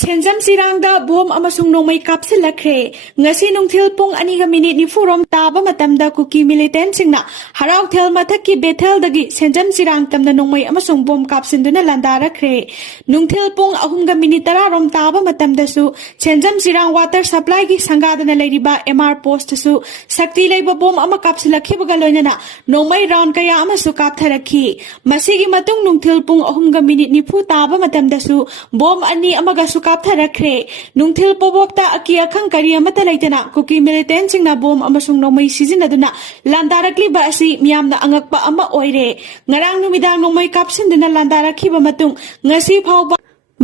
senjam chirangda bom amasung nongmei kapsilakre ngasi nungthil pung 2:40 taba matamda kuki militant singna harau thel mathaki bethel dagi senjam chirang tamna nongmei amasung bom kapsinduna landarakre nungthil pung 3:10 rom taba matamda su senjam chirang water supply gi sangadana leiriba MR post su sakti leiba bom ama kapsilakhi baga loinana nongmei round kaya amasu kaptharakhi masigi matung nungthil pung 3:90 taba matamda su bom ani amaga kaptharakre nungthil pobokta aki akhang kari amata leitana kuki militant singna bom amasung nongmei sizinaduna landarakli ba asi miyamna angakpa ama oire ngarang numidang nongmei kapsinduna landarakhiba matung ngasi phawba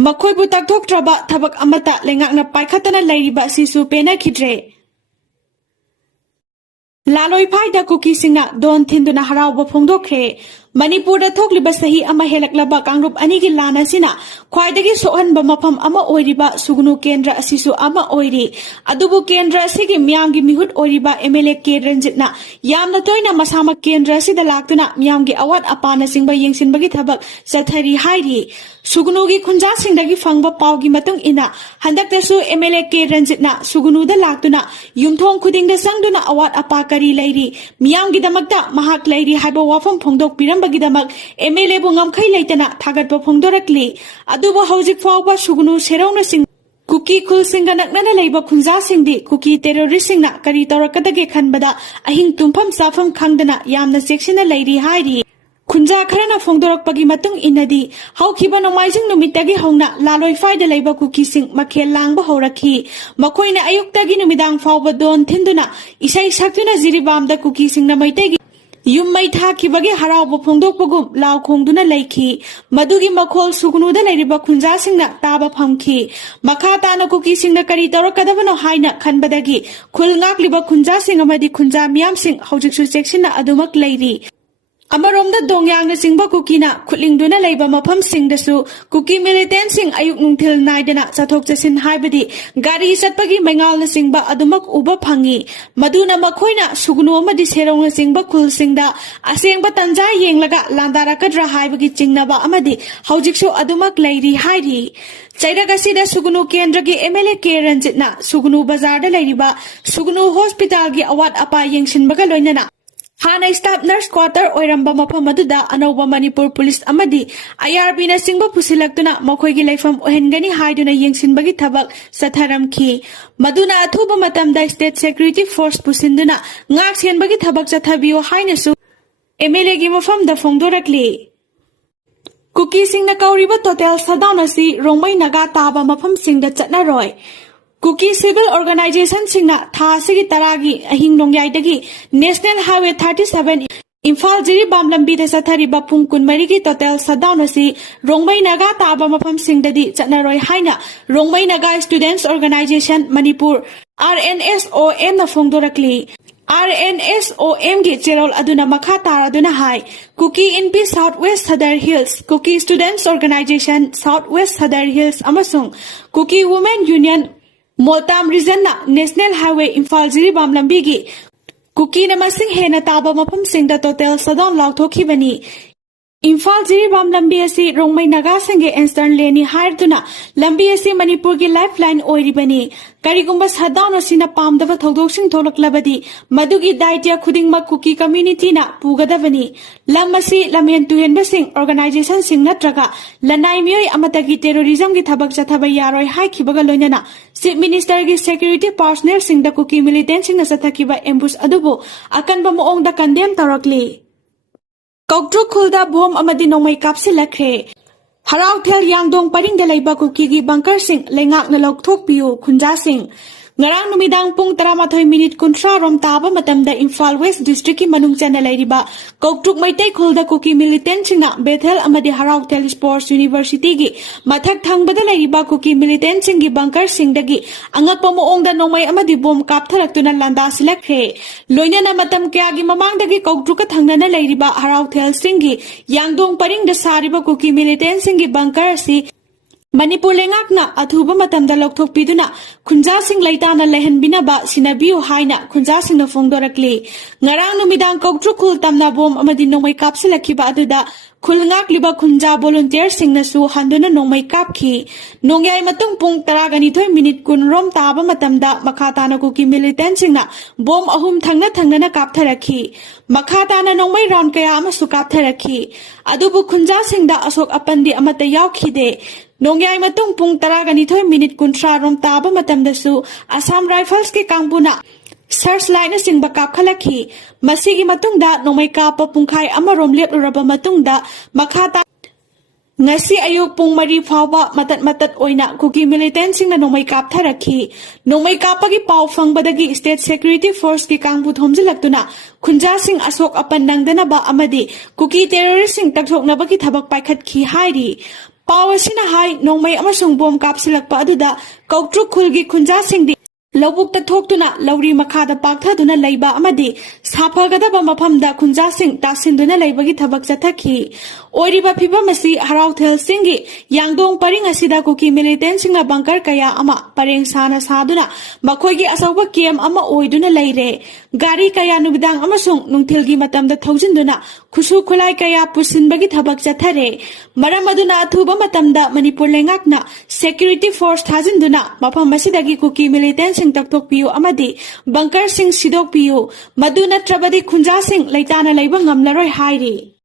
makhoibu takthoktraba thabak amata lengakna paikhatana leiriba sisu pena khidre laloi phaida kuki singna don thinduna harauba phongdokre Manipur da thokliba sahi ama helaklaba kangrup anigi lana sina khwaidagi sohanba mafam ama oiriba sugunu kendra asisu ama oiri adubu kendra sigi miyamgi mihut oiriba MLA K Ranjitna yamna toina masama kendra sida laktuna miyamgi awat apana singba yengsinbagi thabak sathari hairi sugunugi khunja singdagi fangba pawgi matung ina handaktasu MLA K Ranjitna sugunu da laktuna yumthong khudingda sangduna awat apa kari leiri miyamgi damakta mahak leiri haiba wafam phongdok piram gidamak MLA bu ngamkhai leitana thagatpa phongdorakli aduba hojik fawba sugunu serongna sing kuki khul singa naknana leiba khunja singdi kuki terrorist singna kari torakadage khanbada ahing tumpham safam khangdana yamna section leiri hairi khunja kharana phongdorakpagi matung inadi haukiba nomaijing numitagi hongna laloi faida leiba kuki sing makhel langba horakhi makhoina ayuktagi numidang fawba don thinduna isai saktuna jiribamda kuki singna maitegi Yummai thakibagi harauba phongdokpagum law khongduna leikhi madugi makhol sugnuda leiriba khunja singna taba phamkhi makha tana kuki singna kari torakadabano haina khanbadagi khul ngakliba khunja sing amadi khunja miyam sing hojiksu section adumak leiri Amaromda dongyangna singba kukina khulingduna leiba mafam singdasu kuki militant sing ayuk nungthil naidana chathok chasin haibadi gari chatpagi mengalna singba adumak uba phangi maduna makhoina sugunu amadi serongna singba khul singda asengba tanja yenglaga landarakadra haibagi chingnaba amadi hojiksu adumak leiri hairi Chairagasida sugunu kendragi MLA K Ranjitna sugunu bazarda leiriba sugunu hospital gi awat apa yengsinbaga loinana Hana staff nurse quarter oiramba mafam aduda anauba Manipur police amadi IRB na singba pusilaktuna makhoigi leifam ohengani haiduna yengsinbagi thabak satharamkhi maduna athuba matamda state security force pusinduna ngak senbagi thabak chathabiyo hainasu MLA gi mafam da phongdorakli Kuki singna kauriba total shutdown asi rongmei naga taba mafam singda chtnaroi Kuki civil organization singna tha sigi taragi ahing nongyai National Highway 37 Imphal Jiribam lambi da sathariba pung kunmari gi total shutdown asi rongmei naga taba mafam singdadi chtnaroi haina rongmei naga students organization Manipur RNSOM na phongdorakli RNSOM gi cherol aduna makha taraduna hai Kuki NP Southwest Sadar Hills Kuki Students Organization Southwest Sadar Hills amasung Kuki Women Union Motam region na National Highway Imphal Jiribam lambi gi kukina masing hena taba mafam singda total shutdown lauthokibani Imphal Jiribam lambi asi rongmei naga sange eastern lane hairtuna lambi asi Manipur gi lifeline oiribani karigumba shutdown asina pamdaba thodok tholaklabadi madugi daitya khudingma kuki community na pugadabani lamasi lamhen tuhenba sing organization sing natraga lanai mioi amatagi terrorism gi thabak chathabai yaroi haikibaga loinana chief minister gi security personnel sing da kuki militant sing na sathakiba ambush adubu akanba moongda condemn tarakli koutruk khulda bom amadi nongmei kapsilakre Harau thel yangdong paring da leiba kuki gi bunker sing lengak na lokthok piu khunja sing ngarang numidang pung 13:30 rom taba matamda Imphal West district ki manung chana leiriba koutruk maitai khulda kuki militant singna Bethel amadi Harau Thel Sports University gi mathak thangbada leiriba kuki militant sing gi bunker sing dagi angakpa moongda nongmai amadi bom kaptharaktuna landasinlakle loinana matam kya gi mamang dagi koutruk ka thangnana leiriba Harau Thel sing gi yangdong paring da sariba kuki militant sing gi bunker si Manipur lengakna athuba matamda lokthokpiduna khunjasing laitana lehanbinaba sinabiu haina khunjasingna phongdorakli ngarang numidang koutruk khul tamna bom amadi nongmai kapsilakiba aduda khulngak liba khunja volunteer singnasu handuna nongmai kapki nongyai matung pung 12 minute kun rom taba matamda makhatana kuki militant singna bom ahum thangna kaptharakhi makhatana nongmai round kaya amasu kaptharakhi adubu khunja singda asok apandi amata yaukhide nongyai matung pung 12 minute kun rom taba matamdasu Assam Rifles ke kangpuna searchlight na singba kapkhalakhi masigi matungda nongmai kapa pungkhai amarom lepluraba matungda makhata ngasi ayuk pung 3 fawba matat oina kuki militant singna nongmai kaptharakhi nongmai kapagi paw fangbadagi state security force ki kangbu thomjilaktuna khunja sing asok apan nangdana ba amadi kuki terrorist sing takthoknaba ki thabak paikhatkhi hairi pawasina hai nongmai amasung bom kapsilakpa aduda koutruk khulgi khunja singdi lobukta thoktuna lauri makhada pakthaduna leiba amadi saphagadaba maphamda khunja sing tasinduna leibagi thabak chathakhi oiriba phibamasi harauthel singi yangdong paring asida kuki militant singna bunker kaya ama pareng sana saduna makhoigi asauba kem ama oiduna leire gari kaya nubidang amasung nungthilgi matamda thoujinduna khusu khulai kaya pusinbagi thabak chathare maramaduna athuba matamda manipur lengakna security force thajinduna mafam asidagi kuki militant sing taktokpiu amadi bunker sing sidokpiu madu natrabadi khunja sing leitana leiba ngamlaroi hairi